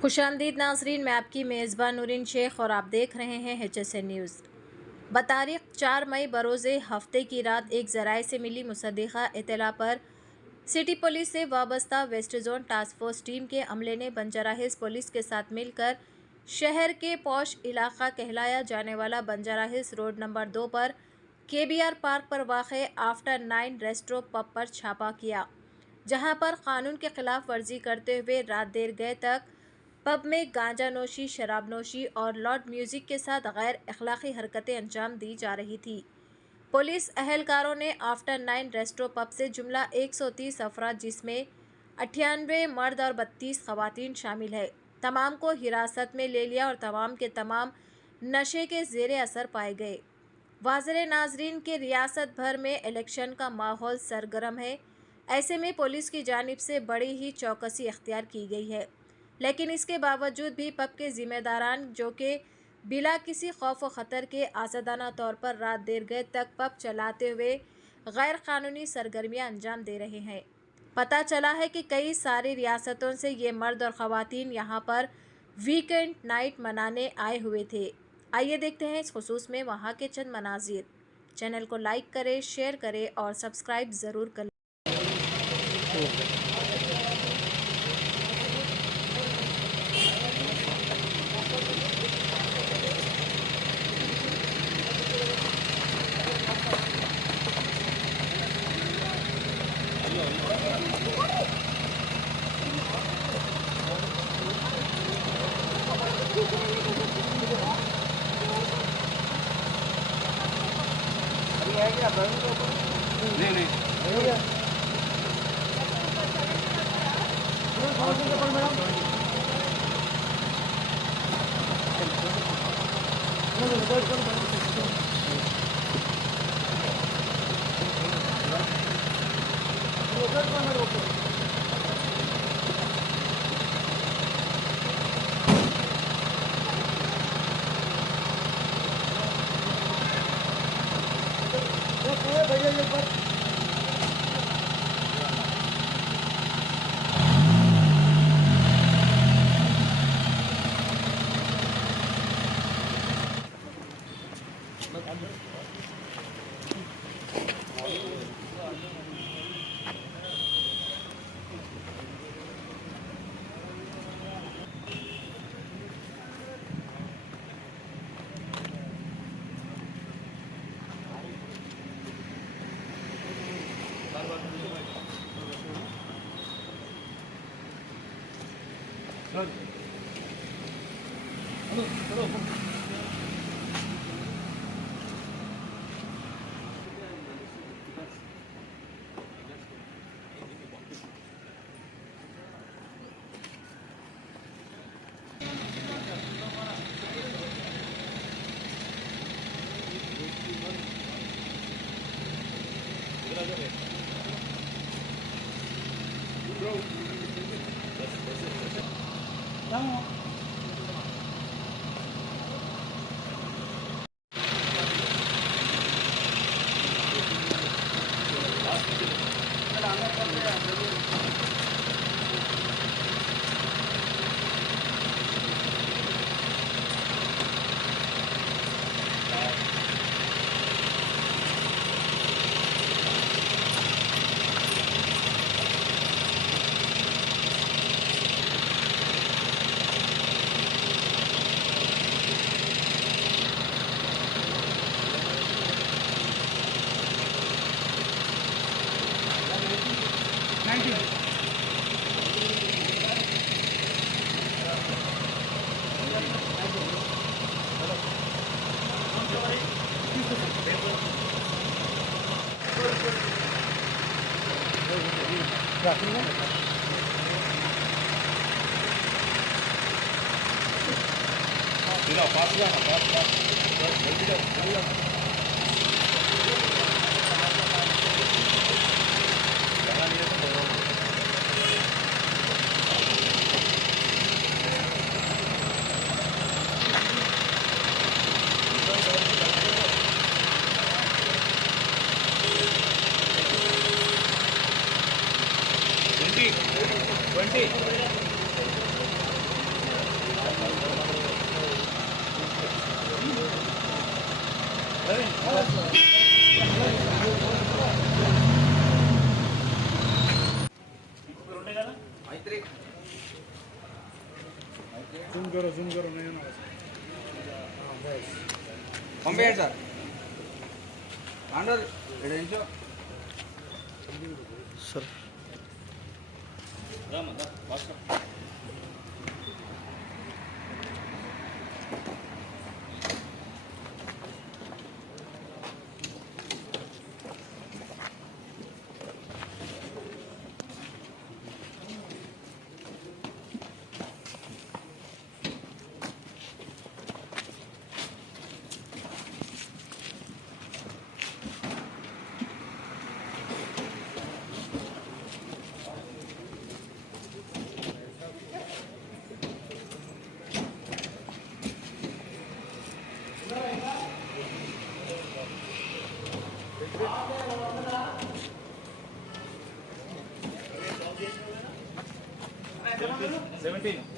खुशामदीद नाजरीन, मैं आपकी मेज़बान नूरिन शेख और आप देख रहे हैं HSN न्यूज़। बतारीख 4 मई बरोज़े हफ्ते की रात एक ज़राए से मिली मुसद्दिक़ा इत्तला पर सिटी पुलिस से वाबस्ता west zone task force team के अमले ने बंजारा हिल्स पुलिस के साथ मिलकर शहर के पौश इलाका कहलाया जाने वाला बंजारा हिल्स रोड नंबर 2 पर KBR पार्क पर वाक़े आफ्टर 9 रेस्ट्रो पब पर छापा किया, जहां पर कानून के खिलाफ वर्जी करते हुए रात देर गए तक पब में गांजा नोशी, शराब नोशी और लाउड म्यूजिक के साथ गैर अखलाकी हरकतें अंजाम दी जा रही थी। पुलिस अहलकारों ने आफ्टर 9 रेस्ट्रो पब से जुमला 130 अफराद, जिसमें 98 मर्द और 32 खवातीन शामिल है, तमाम को हिरासत में ले लिया और तमाम के तमाम नशे के जेर असर पाए गए। वाज़ेह नाजरीन के रियासत भर में इलेक्शन का माहौल सरगर्म है। ऐसे में पुलिस की जानिब से बड़ी ही चौकसी इख्तियार की गई है, लेकिन इसके बावजूद भी पब के जिम्मेदारान, जो कि बिला किसी खौफ व ख़तर के आज़ादाना तौर पर रात देर गए तक पब चलाते हुए गैर कानूनी सरगर्मियाँ अंजाम दे रहे हैं। पता चला है कि कई सारी रियासतों से ये मर्द और ख़वातीन यहाँ पर वीकेंड नाइट मनाने आए हुए थे। आइए देखते हैं इस खुसूस में वहाँ के चंद मनाजिर। चैनल को लाइक करें, शेयर करें और सब्सक्राइब ज़रूर करें। नहीं नहीं जूम करो नहीं ना बस पंपेయండి సార్ ఆండర్ ఎడెంచో सर రామదా వాట్సాప్ सेवेंटीन